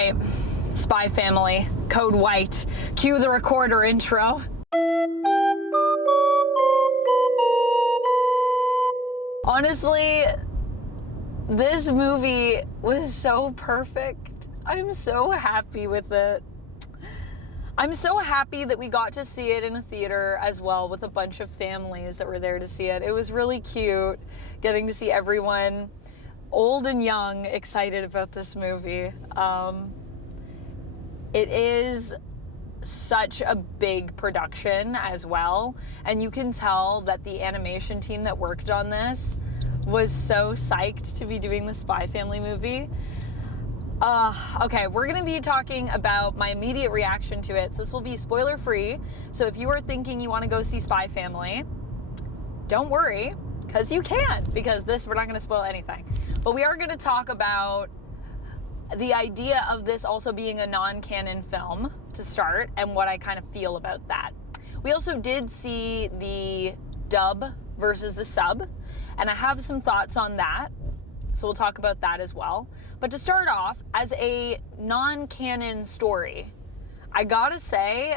right, Spy Family, Code White, cue the recorder intro. Honestly, this movie was so perfect. I'm so happy with it. I'm so happy that we got to see it in a theater as well with a bunch of families that were there to see it. It was really cute getting to see everyone, old and young, excited about this movie. It is such a big production as well, and you can tell that the animation team that worked on this was so psyched to be doing the Spy Family movie. Okay, we're gonna be talking about my immediate reaction to it, so this will be spoiler free. So if you are thinking you want to go see Spy Family, don't worry, because you can, because we're not gonna spoil anything. But we are gonna talk about the idea of this also being a non-canon film to start, and what I kind of feel about that. We also did see the dub versus the sub, and I have some thoughts on that, so we'll talk about that as well. But to start off, as a non-canon story, I gotta say,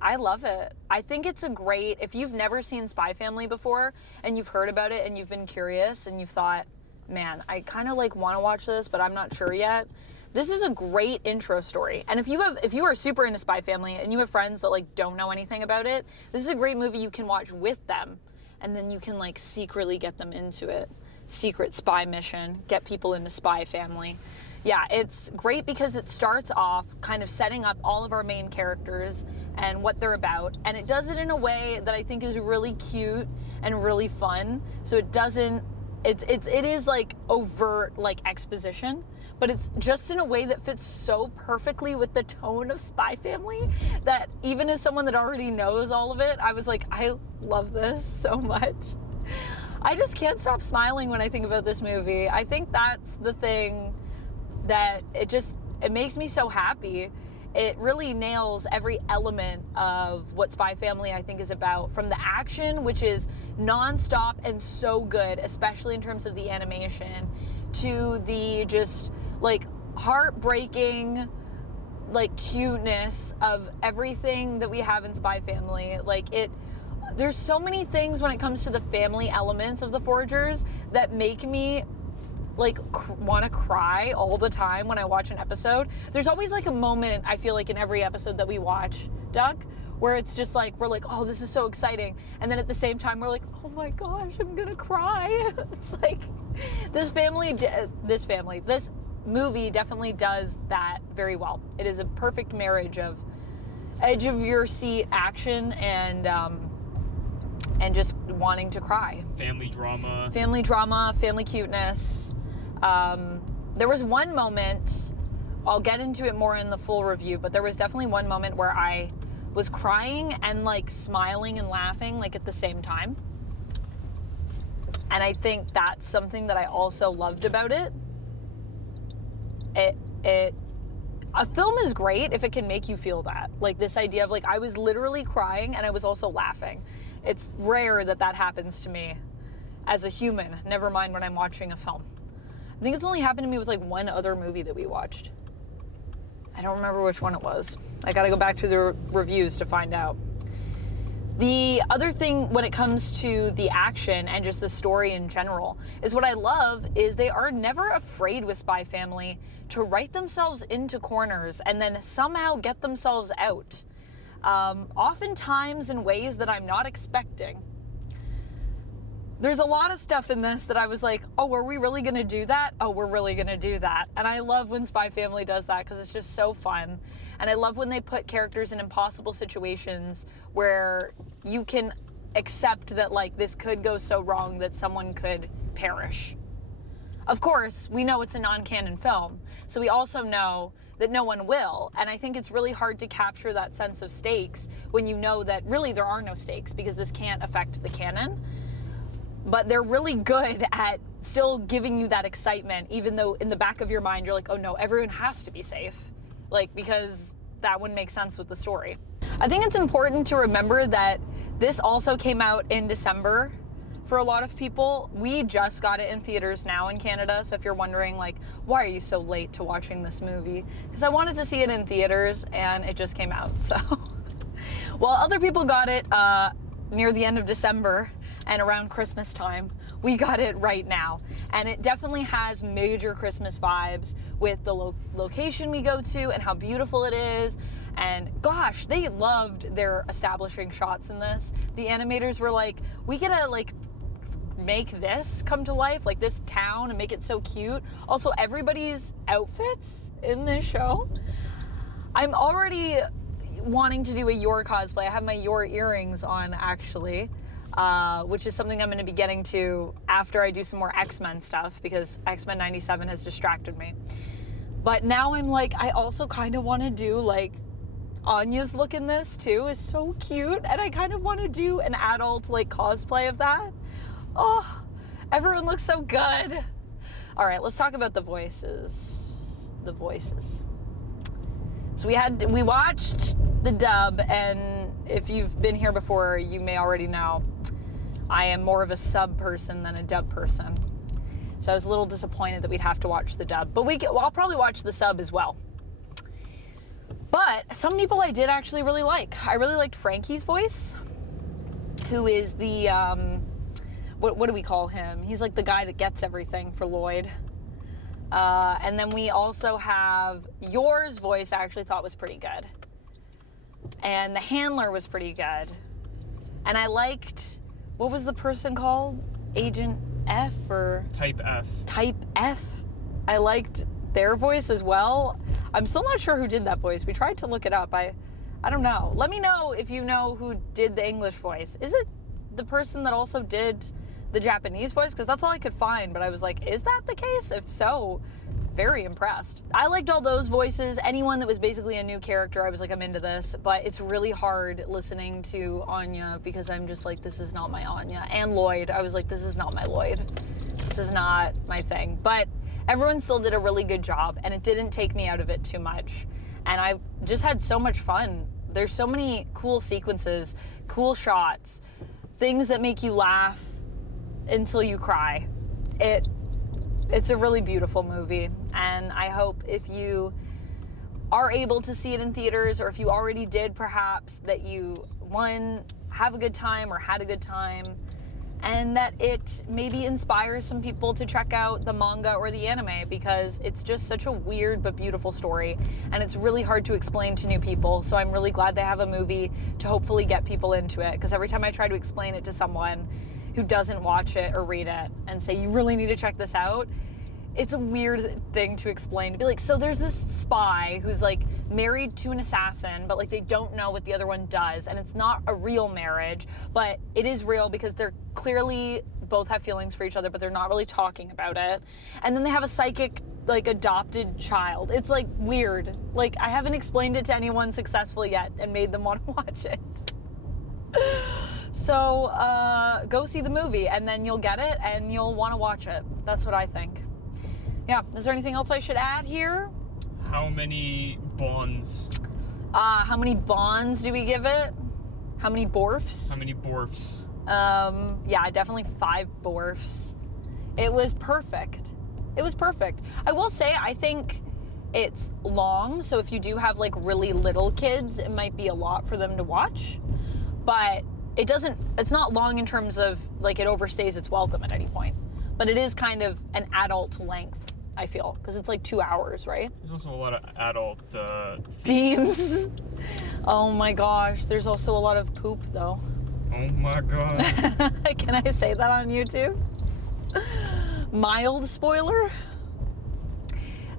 I love it. I think it's a great, if you've never seen Spy Family before, and you've heard about it, and you've been curious, and you've thought, man, I kind of like want to watch this, but I'm not sure yet. This is a great intro story. And if you are super into Spy Family and you have friends that like don't know anything about it, this is a great movie you can watch with them, and then you can like secretly get them into it. Secret spy mission, get people into Spy Family. Yeah, it's great because it starts off kind of setting up all of our main characters and what they're about, and it does it in a way that I think is really cute and really fun. So it doesn't, it is like overt like exposition, but it's just in a way that fits so perfectly with the tone of Spy Family that even as someone that already knows all of it, I was like, I love this so much. I just can't stop smiling when I think about this movie. I think that's the thing that it makes me so happy. It really nails every element of what Spy Family I think is about, from the action, which is non-stop and so good, especially in terms of the animation, to the just like heartbreaking like cuteness of everything that we have in Spy Family. There's so many things when it comes to the family elements of the Forgers that make me like want to cry all the time when I watch an episode. There's always like a moment, I feel like, in every episode that we watch, Duck, where it's just like, we're like, oh, this is so exciting. And then at the same time, we're like, oh my gosh, I'm gonna cry. It's like, this movie definitely does that very well. It is a perfect marriage of edge of your seat action and just wanting to cry. Family drama, family cuteness. There was one moment, I'll get into it more in the full review, but there was definitely one moment where I was crying and like smiling and laughing like at the same time. And I think that's something that I also loved about it. A film is great if it can make you feel that. Like this idea of like, I was literally crying and I was also laughing. It's rare that that happens to me as a human, never mind when I'm watching a film. I think it's only happened to me with like one other movie that we watched. I don't remember which one it was. I gotta go back to the reviews to find out. The other thing when it comes to the action and just the story in general is what I love is they are never afraid with Spy Family to write themselves into corners and then somehow get themselves out. Oftentimes in ways that I'm not expecting. There's a lot of stuff in this that I was like, oh, are we really gonna do that? Oh, we're really gonna do that. And I love when Spy Family does that because it's just so fun. And I love when they put characters in impossible situations where you can accept that like this could go so wrong that someone could perish. Of course, we know it's a non-canon film, so we also know that no one will. And I think it's really hard to capture that sense of stakes when you know that really there are no stakes because this can't affect the canon. But they're really good at still giving you that excitement, even though in the back of your mind, you're like, oh no, everyone has to be safe. Like, because that wouldn't make sense with the story. I think it's important to remember that this also came out in December for a lot of people. We just got it in theaters now in Canada, so if you're wondering, like, why are you so late to watching this movie? Because I wanted to see it in theaters, and it just came out, so. While other people got it near the end of December and around Christmas time, we got it right now. And it definitely has major Christmas vibes with the location we go to and how beautiful it is. And gosh, they loved their establishing shots in this. The animators were like, we gotta like make this come to life, like this town, and make it so cute. Also, everybody's outfits in this show. I'm already wanting to do a Yor cosplay. I have my Yor earrings on, actually, which is something I'm going to be getting to after I do some more X-Men stuff, because X-Men 97 has distracted me. But now I'm like, I also kind of want to do, like, Anya's look in this, too, is so cute, and I kind of want to do an adult, like, cosplay of that. Oh, everyone looks so good. All right, let's talk about the voices. The voices. So we watched the dub, and if you've been here before, you may already know I am more of a sub person than a dub person. So I was a little disappointed that we'd have to watch the dub, but I'll probably watch the sub as well. But some people I did actually really like. I really liked Frankie's voice, who is the, what do we call him? He's like the guy that gets everything for Loid. And then we also have Yor's voice, I actually thought was pretty good. And the handler was pretty good. And I liked, what was the person called? Agent F or? Type F. Type F. I liked their voice as well. I'm still not sure who did that voice. We tried to look it up. I don't know. Let me know if you know who did the English voice. Is it the person that also did the Japanese voice? Because that's all I could find, but I was like, is that the case? If so, very impressed. I liked all those voices. Anyone that was basically a new character, I was like, I'm into this. But it's really hard listening to Anya, because I'm just like, this is not my Anya. And Loid, I was like, this is not my Loid. This is not my thing. But everyone still did a really good job, and it didn't take me out of it too much. And I just had so much fun. There's so many cool sequences, cool shots, things that make you laugh until you cry. It's a really beautiful movie, and I hope if you are able to see it in theaters, or if you already did perhaps, that you, one, have a good time or had a good time, and that it maybe inspires some people to check out the manga or the anime, because it's just such a weird but beautiful story, and it's really hard to explain to new people. So I'm really glad they have a movie to hopefully get people into it, because every time I try to explain it to someone who doesn't watch it or read it and say, you really need to check this out, it's a weird thing to explain. To be like, so there's this spy who's like married to an assassin, but like they don't know what the other one does, and it's not a real marriage, but it is real because they're clearly both have feelings for each other, but they're not really talking about it. And then they have a psychic, like, adopted child. It's like weird. Like, I haven't explained it to anyone successfully yet and made them want to watch it. So go see the movie, and then you'll get it and you'll want to watch it. That's what I think. Yeah, is there anything else I should add here? How many bonds? How many bonds do we give it? How many borfs? How many borfs? Yeah, definitely 5 borfs. It was perfect. It was perfect. I will say, I think it's long, so if you do have like really little kids, it might be a lot for them to watch. But it's not long in terms of like it overstays its welcome at any point. But it is kind of an adult length, I feel, because it's like 2 hours, right? There's also a lot of adult themes. Oh my gosh, there's also a lot of poop though. Oh my god. Can I say that on YouTube? Mild spoiler?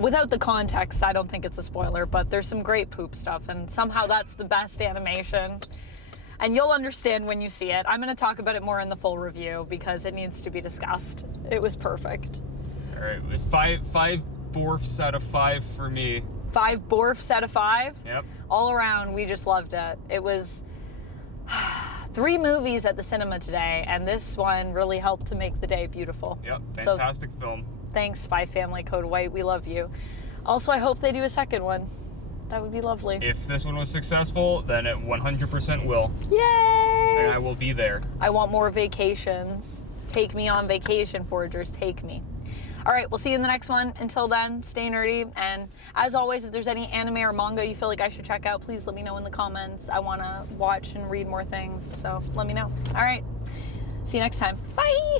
Without the context, I don't think it's a spoiler, but there's some great poop stuff, and somehow that's the best animation. And you'll understand when you see it. I'm going to talk about it more in the full review because it needs to be discussed. It was perfect. All right, it was five borfs out of 5 for me. 5 borfs out of 5? Yep. All around, we just loved it. It was 3 movies at the cinema today, and this one really helped to make the day beautiful. Yep, fantastic film. Thanks, Spy Family Code White. We love you. Also, I hope they do a second one. That would be lovely. If this one was successful, then it 100% will. Yay! And I will be there. I want more vacations. Take me on vacation, Forgers, take me. All right, we'll see you in the next one. Until then, stay nerdy. And as always, if there's any anime or manga you feel like I should check out, please let me know in the comments. I want to watch and read more things, so let me know. All right, see you next time. Bye!